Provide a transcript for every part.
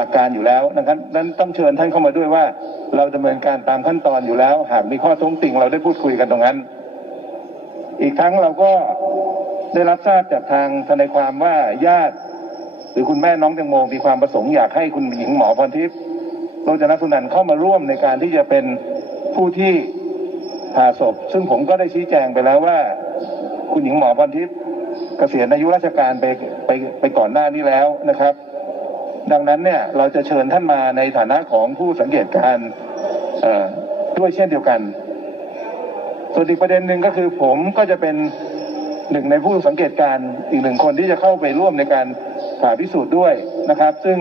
หลักการอยู่แล้วนะครับนั้นต้องเชิญท่านเข้ามาด้วยว่า เราดำเนินการตามขั้นตอนอยู่แล้ว หากมีข้อท้วงติงเราได้พูดคุยกันตรงนั้น อีกทั้งเราก็ได้รับทราบจากทางทนายความว่าญาติ หรือคุณแม่น้องแตงโมมีความประสงค์อยากให้คุณหญิงหมอพรทิพย์โรจนสุนันท์เข้ามาร่วมในการที่จะเป็นผู้ที่ผ่าศพ ซึ่งผมก็ได้ชี้แจงไปแล้วว่า คุณหญิงหมอพรทิพย์เกษียณอายุราชการไปไปไปก่อนหน้านี้แล้วนะครับ ดังนั้นเนี่ยเราจะเชิญท่านมาในฐานะของผู้สังเกตการณ์เอ่อด้วยเช่นเดียวกัน ส่วนอีกประเด็นหนึ่งก็คือผมก็จะเป็นหนึ่งในผู้สังเกตการอีกหนึ่งคนที่จะเข้าไปร่วมในการผ่าพิสูจน์ด้วยนะครับ ซึ่ง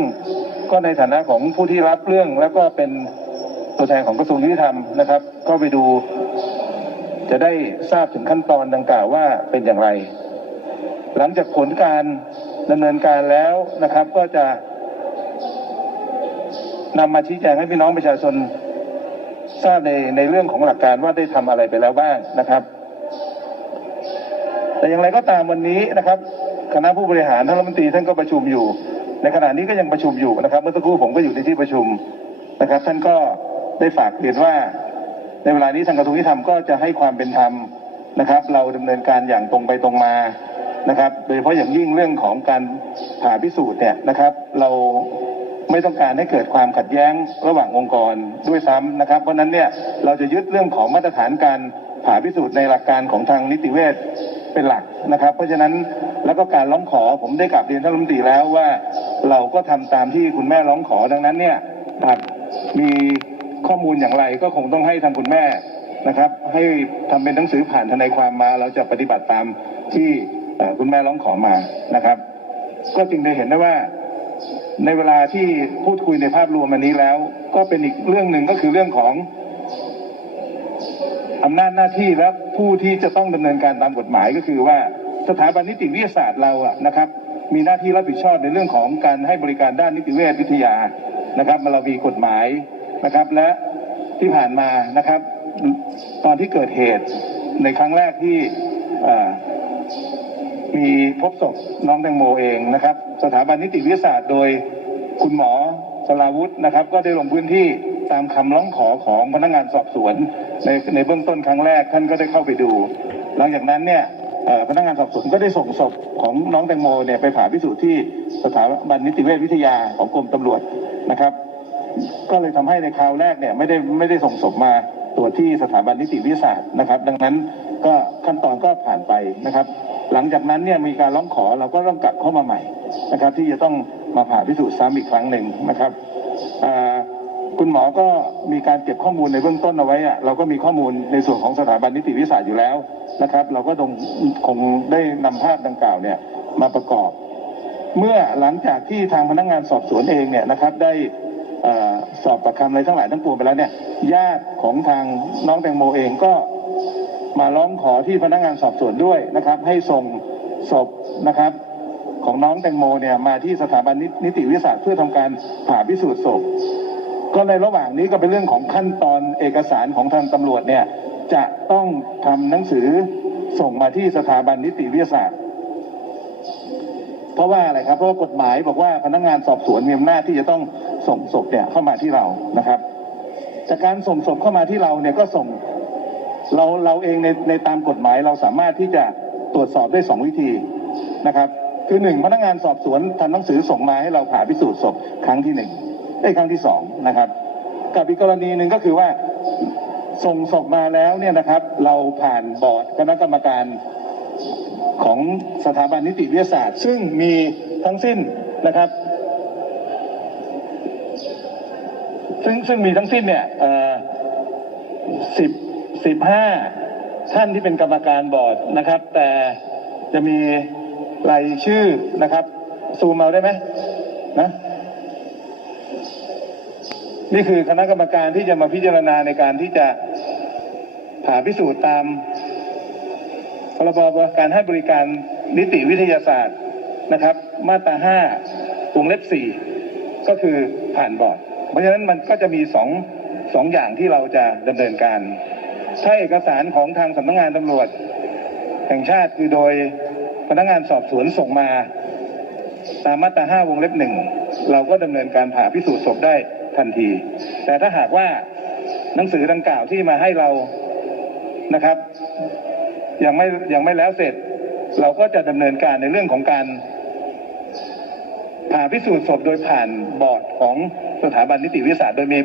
ก็ในฐานะของผู้ที่รับเรื่องแล้วก็เป็นตัวแทนของกระทรวงยุติธรรมนะครับ ก็ไปดูจะได้ทราบถึงขั้นตอนดังกล่าวว่าเป็นอย่างไร หลังจากผลการดำเนินการแล้วนะครับ ก็จะ นำมาชี้แจงให้พี่น้องประชาชนทราบในในเรื่องของหลักการว่าได้ทำอะไรไปแล้วบ้างนะครับ แต่อย่างไรก็ตามวันนี้นะครับ คณะผู้บริหารท่านรัฐมนตรีท่านก็ประชุมอยู่ ในขณะนี้ก็ยังประชุมอยู่นะครับ เมื่อสักครู่ผมก็อยู่ในที่ประชุมนะครับ ท่านก็ได้ฝากเรียนว่า ในเวลานี้ทางกระทรวงยุติธรรมก็จะให้ความเป็นธรรมนะครับ เราดำเนินการอย่างตรงไปตรงมานะครับ โดยเฉพาะอย่างยิ่งเรื่องของการผ่าพิสูจน์เนี่ยนะครับ เรา ไม่ต้องการให้เกิดความขัดแย้งระหว่างองค์กรด้วยซ้ำนะครับ เพราะนั้นเนี่ยเราจะยึดเรื่องของมาตรฐานการผ่าพิสูจน์ในหลักการของทางนิติเวชเป็นหลักนะครับ เพราะฉะนั้นแล้วก็การร้องขอผมได้กลับเรียนท่านรัฐมนตรีแล้วว่า เราก็ทำตามที่คุณแม่ร้องขอดังนั้นเนี่ยหากมีข้อมูลอย่างไรก็คงต้องให้ทางคุณแม่นะครับ ให้ทำเป็นหนังสือผ่านทนายความมา เราจะปฏิบัติตามที่คุณแม่ร้องขอมานะครับ ก็จึงได้เห็นได้ว่า ในเวลาที่พูดคุยในภาพรวมอันนี้แล้ว ก็เป็นอีกเรื่องหนึ่งก็คือเรื่องของอำนาจหน้าที่และผู้ที่จะต้องดำเนินการตามกฎหมายก็คือว่าสถาบันนิติวิทยาศาสตร์เราอะนะครับ มีหน้าที่รับผิดชอบในเรื่องของการให้บริการด้านนิติเวชวิทยานะครับเรามีกฎหมายนะครับ และที่ผ่านมานะครับ ตอนที่เกิดเหตุในครั้งแรกที่ มีพบศพน้องแตงโมเองนะครับ สถาบันนิติวิทยาศาสตร์โดยคุณหมอสลาวุธนะครับ ก็ได้ลงพื้นที่ตามคำร้องขอของพนักงานสอบสวนในในเบื้องต้นครั้งแรกท่านก็ได้เข้าไปดู หลังจากนั้นเนี่ยพนักงานสอบสวนก็ได้ส่งศพของน้องแตงโมเนี่ยไปผ่าพิสูจน์ที่สถาบันนิติเวชวิทยาของกรมตำรวจนะครับ ก็เลยทำให้ในคราวแรกเนี่ยไม่ได้ไม่ได้ส่งศพมาตรวจที่สถาบันนิติวิทยาศาสตร์นะครับ ดังนั้นก็ขั้นตอนก็ผ่านไปนะครับ หลังจากนั้นเนี่ยมีการร้องขอเราก็ต้องกลับเข้ามาใหม่นะครับ ที่จะต้องมาผ่าพิสูจน์ซ้ำอีกครั้งหนึ่งนะครับคุณหมอก็มีการเก็บข้อมูลในเบื้องต้นเอาไว้อะเราก็มีข้อมูลในส่วนของสถาบันนิติวิทยาศาสตร์อยู่แล้วนะครับ เราก็คงคงได้นำภาพดังกล่าวเนี่ยมาประกอบ เมื่อหลังจากที่ทางพนักงานสอบสวนเองเนี่ยนะครับได้อสอบปากคำอะไรทั้งหลายทั้งปวงไปแล้วเนี่ยญาติของทางน้องแตงโมเองก็ มาร้องขอที่พนักงานสอบสวนด้วยนะครับ ให้ส่งศพนะครับ ของน้องแตงโมเนี่ยมาที่สถาบันนิติวิทยาศาสตร์เพื่อทำการผ่าพิสูจน์ศพ ก็ในระหว่างนี้ก็เป็นเรื่องของขั้นตอนเอกสารของทางตำรวจเนี่ยจะต้องทำหนังสือส่งมาที่สถาบันนิติวิทยาศาสตร์ เพราะว่าอะไรครับ เพราะว่ากฎหมายบอกว่าพนักงานสอบสวนมีอำนาจที่จะต้องส่งศพเนี่ยเข้ามาที่เรานะครับ จากการส่งศพเข้ามาที่เราเนี่ยก็ส่ง เราเราเองในในตามกฎหมายเราสามารถที่จะตรวจสอบได้สองวิธีนะครับคือหนึ่งพนักงานสอบสวนทำหนังสือส่งมาให้เราผ่าพิสูจน์ศพครั้งที่หนึ่งได้ครั้งที่สองนะครับกับอีกกรณีหนึ่งก็คือว่าส่งศพมาแล้วเนี่ยนะครับ เราผ่านบอร์ดคณะกรรมการของสถาบันนิติวิทยาศาสตร์ ซึ่งมีทั้งสิ้นนะครับ ซึ่งซึ่งมีทั้งสิ้นเนี่ยสิบ สิบห้าท่านที่เป็นกรรมการบอร์ดนะครับ แต่จะมีรายชื่อนะครับ ซูมเอาได้ไหมนะนี่คือคณะกรรมการที่จะมาพิจารณาในการที่จะผ่าพิสูจน์ตามพรบการให้บริการนิติวิทยาศาสตร์นะครับ มาตราห้าวงเล็บสี่ก็คือผ่านบอร์ด เพราะฉะนั้นมันก็จะมีสองสองอย่างที่เราจะดำเนินการ ถ้าเอกสารของทางสำนักงานตำรวจ แห่งชาติคือโดยพนักงานสอบสวนส่งมา ตามมาตราห้าวงเล็บหนึ่งเราก็ดำเนินการผ่าพิสูจน์ศพได้ทันที แต่ถ้าหากว่าหนังสือดังกล่าวที่มาให้เรานะครับ ยังไม่ยังไม่แล้วเสร็จ เราก็จะดำเนินการในเรื่องของการผ่าพิสูจน์ศพโดยผ่านบอร์ดของสถาบันนิติวิทยาศาสตร์โดยมี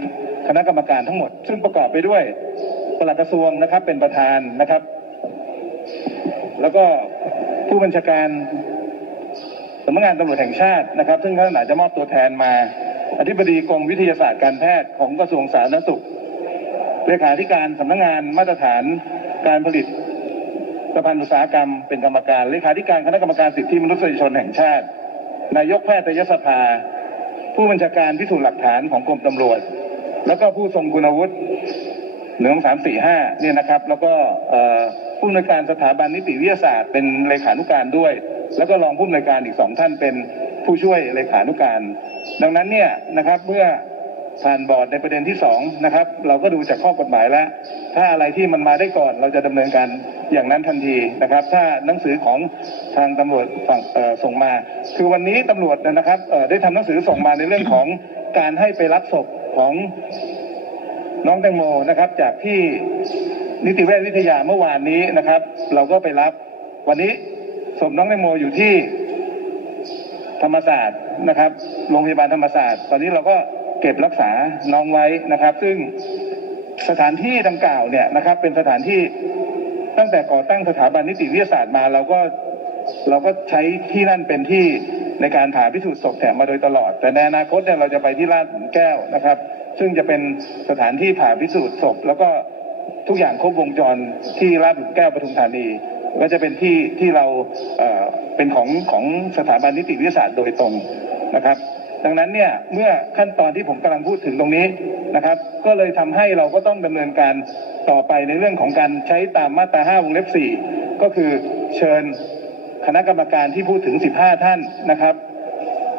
คณะกรรมการทั้งหมด ซึ่งประกอบไปด้วย ปลัดกระทรวงนะครับเป็นประธานนะครับ แล้วก็ผู้บัญชาการสำนักงานตำรวจแห่งชาตินะครับ ซึ่งท่านอาจจะมอบตัวแทนมา อธิบดีกรมวิทยาศาสตร์การแพทย์ของกระทรวงสาธารณสุขเลขาธิการสำนักงานมาตรฐานการผลิตสพันธ์อุตสาหกรรมเป็นกรรมการเลขาธิการคณะกรรมการสิทธิมนุษยชนแห่งชาติ นายกแพทยสภา ผู้บัญชาการพิสูจน์หลักฐานของกรมตำรวจ แล้วก็ผู้ทรงคุณวุฒิ หนึ่งสามสี่ห้าเนี่ยนะครับ แล้วก็ผู้อำนวยการสถาบันนิติวิทยาศาสตร์ เป็นเลขานุการด้วย แล้วก็รองผู้อำนวยการอีกสองท่านเป็นผู้ช่วยเลขานุการ ดังนั้นเนี่ยนะครับเมื่อผ่านบอร์ดในประเด็นที่สองนะครับเราก็ดูจากข้อกฎหมายแล้ว ถ้าอะไรที่มันมาได้ก่อนเราจะดำเนินการอย่างนั้นทันทีนะครับ ถ้าหนังสือของทางตำรวจฝั่งส่งมา คือวันนี้ตำรวจนะครับได้ทำหนังสือส่งมาในเรื่องของการให้ไปรับศพของ น้องแตงโมนะครับ จากที่นิติเวชวิทยาเมื่อวานนี้นะครับ เราก็ไปรับวันนี้ศพน้องแตงโมอยู่ที่ธรรมศาสตร์นะครับ โรงพยาบาลธรรมศาสตร์ ตอนนี้เราก็เก็บรักษาน้องไว้นะครับ ซึ่งสถานที่ดังกล่าวเนี่ยนะครับ เป็นสถานที่ตั้งแต่ก่อตั้งสถาบันนิติวิทยาศาสตร์มาเราก็เราก็ใช้ที่นั่นเป็นที่ในการผ่าพิสูจน์ศพแถมมาโดยตลอด แต่ในอนาคตเนี่ยเราจะไปที่ลาดหลุมแก้วนะครับ ซึ่งจะเป็นสถานที่ผ่าพิสูจน์ศพ แล้วก็ทุกอย่างครบวงจรที่ลาดหลุมแก้วปทุมธานีก็จะเป็นที่ที่เราเเป็นของของสถาบันนิติวิทยาศาสตร์โดยตรงนะครับ ดังนั้นเนี่ยเมื่อขั้นตอนที่ผมกำลังพูดถึงตรงนี้นะครับ ก็เลยทำให้เราก็ต้องดำเนินการต่อไปในเรื่องของการใช้ตามมาตรา 5 วงเล็บ 4 ก็คือเชิญคณะกรรมการที่พูดถึง 15 ท่านนะครับ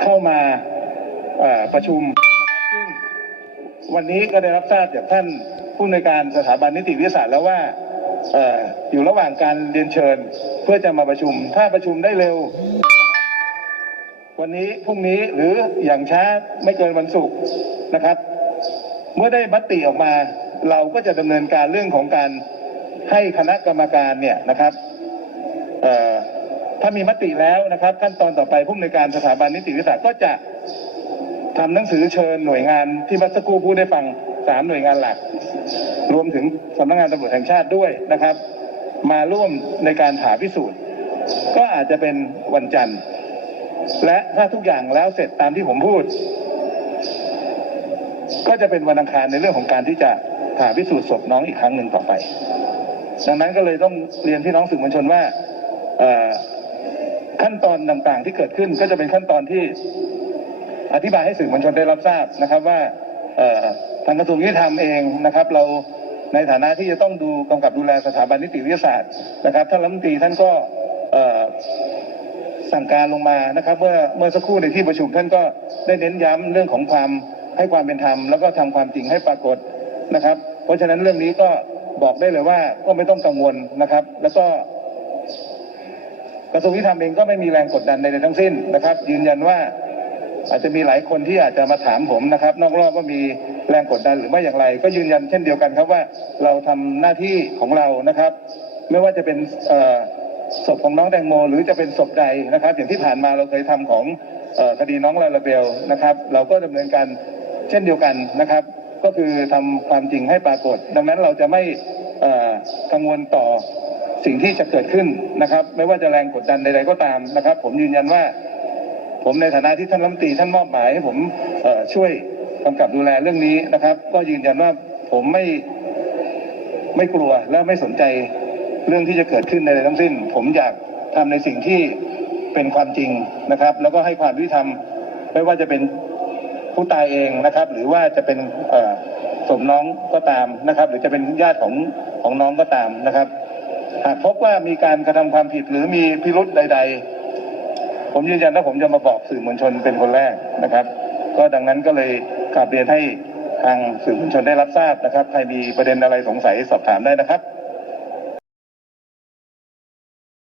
เข้ามาประชุม วันนี้ก็ได้รับทราบจากท่านผู้ในวยการสถาบันนิติวิทยาศาสตร์แล้วว่าอยู่ระหว่างการเรียนเชิญเพื่อจะมาประชุม ถ้าประชุมได้เร็ว วันนี้พรุ่งนี้หรืออย่างช้าไม่เกินวันศุกร์นะครับ เมื่อได้มติออกมา เราก็จะดำเนินการเรื่องของการให้คณะกรรมการเนี่ยนะครับถ้ามีมติแล้วนะครับ ขั้นตอนต่อไปผู้ในวยการสถาบันนิติวิทยาศาสตร์ก็จะ ทำหนังสือเชิญหน่วยงานที่มัสกูพูดได้ฟังสามหน่วยงานหลัก รวมถึงสำนักงานตำรวจแห่งชาติด้วยนะครับ มาร่วมในการหาพิสูจน์ ก็อาจจะเป็นวันจันทร์ และถ้าทุกอย่างแล้วเสร็จตามที่ผมพูด ก็จะเป็นวันอังคารในเรื่องของการที่จะหาพิสูจน์ศพน้องอีกครั้งหนึ่งต่อไป ดังนั้นก็เลยต้องเรียนพี่น้องสื่อมวลชนว่าขั้นตอนต่างๆที่เกิดขึ้นก็จะเป็นขั้นตอนที่ อธิบายให้สื่อมวลชนได้รับทราบนะครับว่าทางกระทรวงยุติธรรมเองนะครับ เราในฐานะที่จะต้องดูกำกับดูแลสถาบันนิติวิทยาศาสตร์นะครับท่านรัฐมนตรีท่านก็สั่งการลงมานะครับเมื่อเมื่อสักครู่ในที่ประชุมท่านก็ได้เน้นย้ำเรื่องของความให้ความเป็นธรรมแล้วก็ทำความจริงให้ปรากฏนะครับ เพราะฉะนั้นเรื่องนี้ก็บอกได้เลยว่าก็ไม่ต้องกังวลนะครับ แล้วก็กระทรวงยุติธรรมเองก็ไม่มีแรงกดดันใดๆทั้งสิ้นนะครับ ยืนยันว่า อาจจะมีหลายคนที่อาจจะมาถามผมนะครับ นอกรอบว่ามีแรงกดดันหรือไม่อย่างไร ก็ยืนยันเช่นเดียวกันครับว่าเราทำหน้าที่ของเรานะครับ ไม่ว่าจะเป็นศพของน้องแตงโม หรือจะเป็นศพใดนะครับ อย่างที่ผ่านมาเราเคยทำของคดีน้องลาลาเบลนะครับ เราก็ดำเนินการเช่นเดียวกันนะครับ ก็คือทำความจริงให้ปรากฏ ดังนั้นเราจะไม่กังวลต่อสิ่งที่จะเกิดขึ้นนะครับ ไม่ว่าจะแรงกดดันใดๆก็ตามนะครับ ผมยืนยันว่า ผมในฐานะที่ท่านรัฐมนตรีท่านมอบหมายให้ผมช่วยกำกับดูแลเรื่องนี้นะครับ ก็ยืนยันว่าผมไม่ไม่กลัวและไม่สนใจเรื่องที่จะเกิดขึ้นในใดทั้งสิ้น ผมอยากทำในสิ่งที่เป็นความจริงนะครับ แล้วก็ให้ความยุติธรรมไม่ว่าจะเป็นผู้ตายเองนะครับ หรือว่าจะเป็นสมน้องก็ตามนะครับ หรือจะเป็นญาติของของน้องก็ตามนะครับ หากพบว่ามีการกระทำความผิดหรือมีพิรุธใด ๆ ผมยืนยันว่าผมจะมาบอกสื่อมวลชนเป็นคนแรกนะครับ ก็ดังนั้นก็เลยกราบเรียนให้ทางสื่อมวลชนได้รับทราบนะครับ ใครมีประเด็นอะไรสงสัยสอบถามได้นะครับ